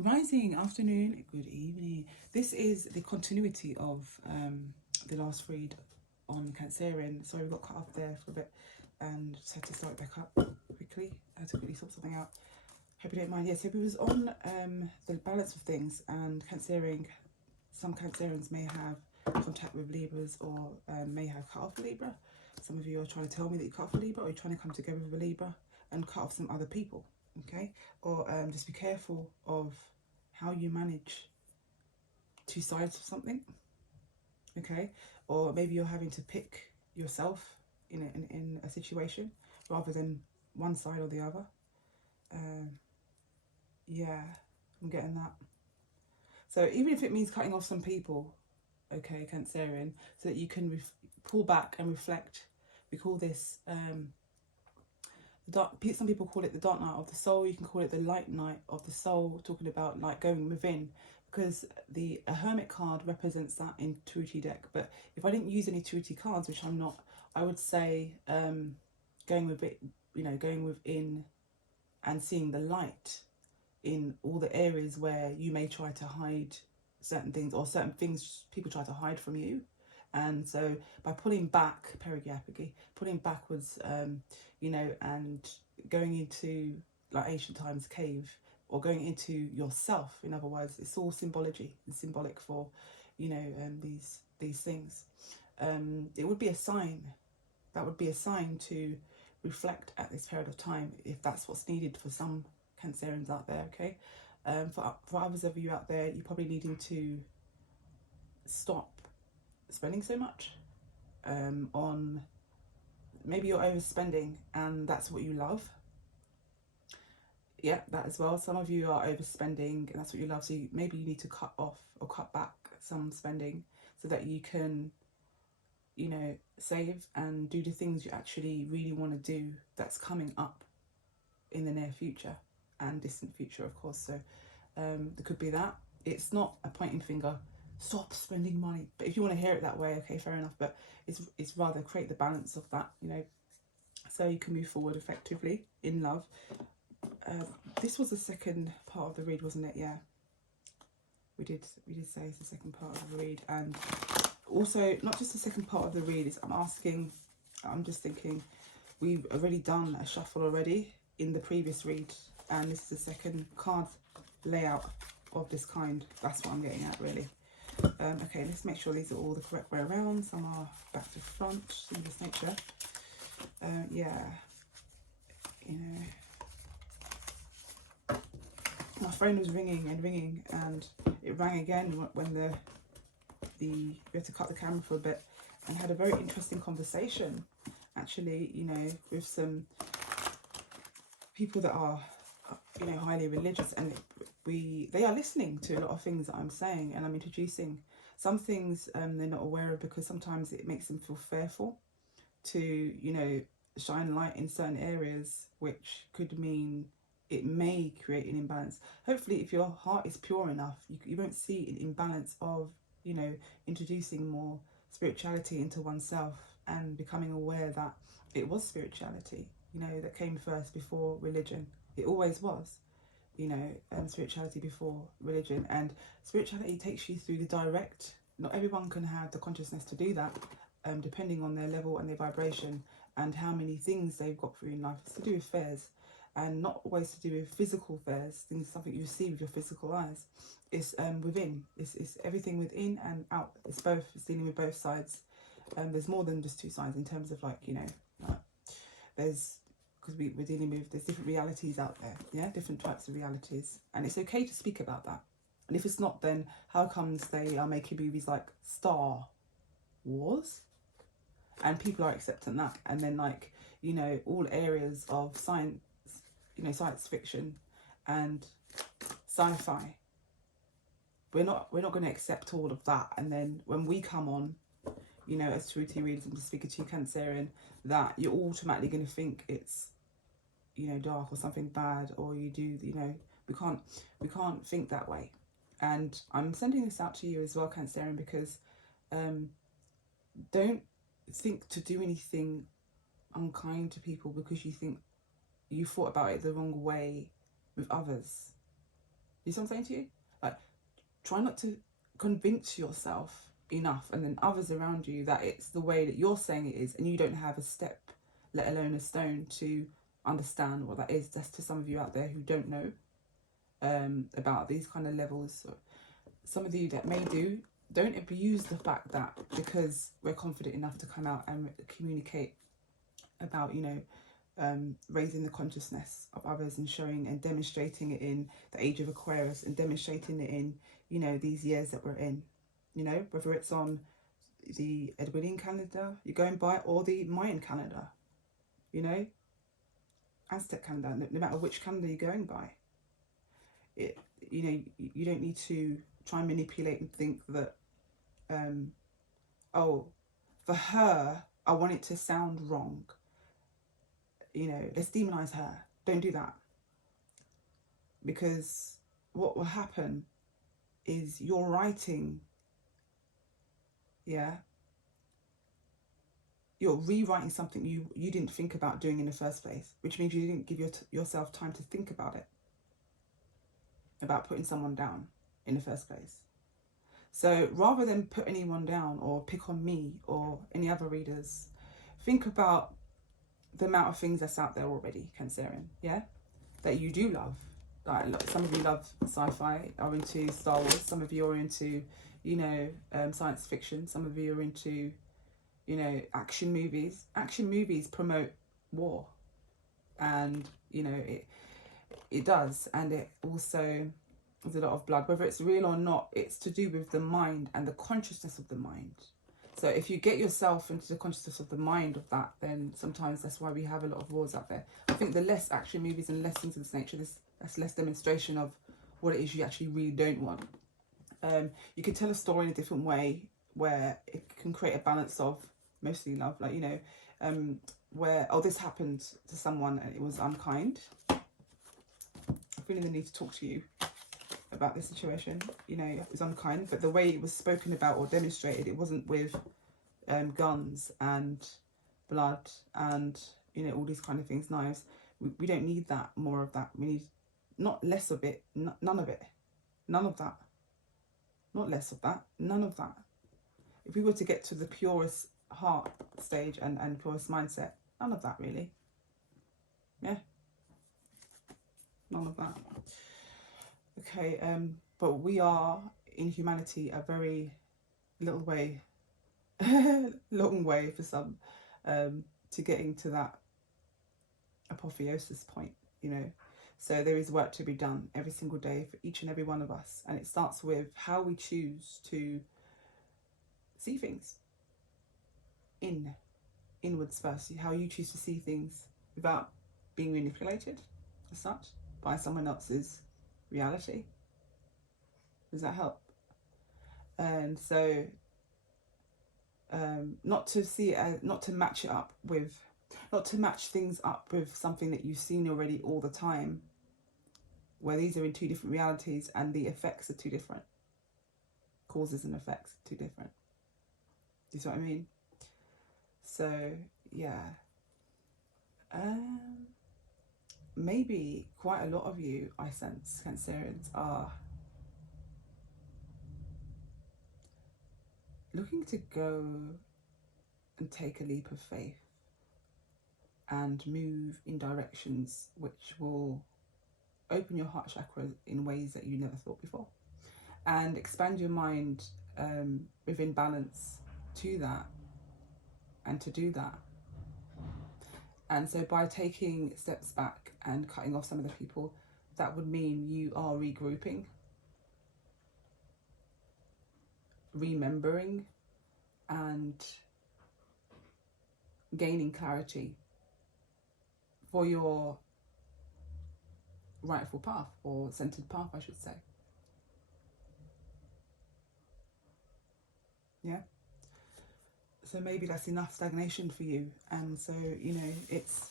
Rising, afternoon, good evening. This is the continuity of the last read on Cancerian. Sorry, we got cut off there for a bit and just had to start back up quickly. I had to quickly sort something out. Hope you don't mind. Yeah, so we was on the balance of things, and Cancerian, some Cancerians may have contact with Libras or may have cut off a Libra. Some of you are trying to tell me that you cut off a Libra, or you're trying to come together with a Libra and cut off some other people. Okay, or just be careful of how you manage two sides of something. Okay, or maybe you're having to pick yourself in a situation rather than one side or the other. Yeah, I'm getting that. So even if it means cutting off some people, okay, Cancerian, so that you can pull back and reflect. We call this some people call it the dark night of the soul. You can call it the light night of the soul, talking about like going within, because a hermit card represents that in Taroty deck. But if I didn't use any Taroty cards, which I'm not, I would say going with it, going within and seeing the light in all the areas where you may try to hide certain things, or certain things people try to hide from you. And so by pulling back, pulling backwards, and going into like ancient times cave, or going into yourself. In other words, it's all symbology. It's symbolic for, these things. It would be a sign. That would be a sign to reflect at this period of time, if that's what's needed for some Cancerians out there. Okay, for others of you out there, you're probably needing to stop spending so much on, maybe you're overspending and that's what you love. Yeah, that as well. Some of you are overspending and that's what you love, so maybe you need to cut off or cut back some spending so that you can save and do the things you actually really want to do, that's coming up in the near future and distant future, of course. So there could be that. It's not a pointing finger, stop spending money, but if you want to hear it that way, okay, fair enough. But it's rather create the balance of that, so you can move forward effectively in love. This was the second part of the read, wasn't it? Yeah, we did say it's the second part of the read. And also, not just the second part of the read, is I'm just thinking, we've already done a shuffle already in the previous read, and this is the second card layout of this kind. That's what I'm getting at, really. Okay, let's make sure these are all the correct way around. Some are back to front, in this nature. Yeah, my phone was ringing and ringing, and it rang again when we had to cut the camera for a bit, and had a very interesting conversation, actually, with some people that are, highly religious, and they are listening to a lot of things that I'm saying, and I'm introducing some things they're not aware of, because sometimes it makes them feel fearful to, shine light in certain areas, which could mean it may create an imbalance. Hopefully, if your heart is pure enough, you won't see an imbalance of, introducing more spirituality into oneself and becoming aware that it was spirituality, that came first before religion. It always was, spirituality before religion. And spirituality takes you through the direct. Not everyone can have the consciousness to do that, depending on their level and their vibration and how many things they've got through in life. It's to do with fairs, and not always to do with physical fairs, something you see with your physical eyes. It's within. It's everything within and out. It's both. It's dealing with both sides. There's more than just two sides in terms of there's, because we're dealing with, there's different realities out there. Yeah, different types of realities, and it's okay to speak about that. And if it's not, then how comes they are making movies like Star Wars and people are accepting that, and then all areas of science, science fiction and sci-fi, we're not going to accept all of that. And then when we come on, as Taroty readers, and to speaking to you, Cancerian, that you're automatically going to think it's dark or something bad, or you do, we can't think that way. And I'm sending this out to you as well, Cancerian, because don't think to do anything unkind to people because you think you thought about it the wrong way with others. You see what I'm saying to you? Like, try not to convince yourself enough and then others around you that it's the way that you're saying it is, and you don't have a step, let alone a stone, to understand what that is. That's to some of you out there who don't know about these kind of levels. Some of you that may do, don't abuse the fact that because we're confident enough to come out and communicate about, you know, raising the consciousness of others and showing and demonstrating it in the age of Aquarius and demonstrating it in, you know, these years that we're in, you know, whether it's on the Edwardian calendar you're going by or the Mayan calendar, you know, Aztec calendar, no matter which calendar you're going by. It, you know, you don't need to try and manipulate and think that, oh, for her, I want it to sound wrong. You know, let's demonize her. Don't do that. Because what will happen is you're writing, yeah, you're rewriting something you didn't think about doing in the first place, which means you didn't give yourself time to think about it, about putting someone down in the first place. So rather than put anyone down or pick on me or any other readers, think about the amount of things that's out there already, Cancerian, yeah, that you do love. Like some of you love sci-fi, are into Star Wars. Some of you are into, you know, science fiction. Some of you are into, you know, action movies. Action movies promote war, and you know it does, and it also, there's a lot of blood. Whether it's real or not, it's to do with the mind and the consciousness of the mind. So if you get yourself into the consciousness of the mind of that, then sometimes that's why we have a lot of wars out there. I think the less action movies and less things of this nature, that's less demonstration of what it is you actually really don't want. You can tell a story in a different way where it can create a balance of mostly love, like, you know, where, oh, this happened to someone and it was unkind. I'm feeling the need to talk to you about this situation. You know, it was unkind, but the way it was spoken about or demonstrated, it wasn't with guns and blood and, you know, all these kind of things, knives. We don't need that, more of that. We need not less of it, none of it, none of that, not less of that, none of that. If we were to get to the purest heart stage and purest mindset, none of that really. Yeah, none of that. Okay, but we are in humanity a very little way, long way for some, to getting to that apotheosis point, you know. So there is work to be done every single day for each and every one of us, and it starts with how we choose to see things inwards first. How you choose to see things without being manipulated as such by someone else's reality. Does that help? And so not to see it, not to match it up with, not to match things up with something that you've seen already all the time, where these are in two different realities and the effects are two different. Causes and effects are two different. Do you see what I mean? So yeah, maybe quite a lot of you, I sense, Cancerians, are looking to go and take a leap of faith and move in directions which will open your heart chakra in ways that you never thought before, and expand your mind within balance to that and to do that. And so by taking steps back and cutting off some of the people, that would mean you are regrouping, remembering, and gaining clarity for your rightful path, or centered path, I should say. Yeah. So maybe that's enough stagnation for you, and so, you know, it's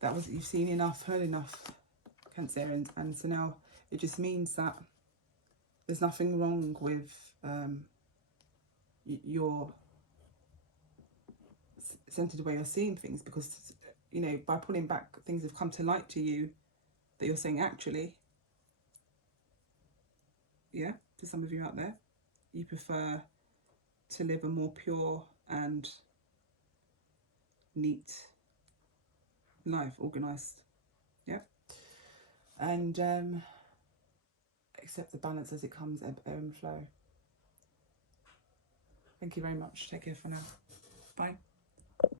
that was, you've seen enough, heard enough, Cancerians, and so now it just means that there's nothing wrong with your centered way of seeing things, because, you know, by pulling back, things have come to light to you that you're saying, actually, yeah, for some of you out there, you prefer to live a more pure and neat life, organised, yeah, and accept the balance as it comes, ebb and flow. Thank you very much. Take care for now. Bye.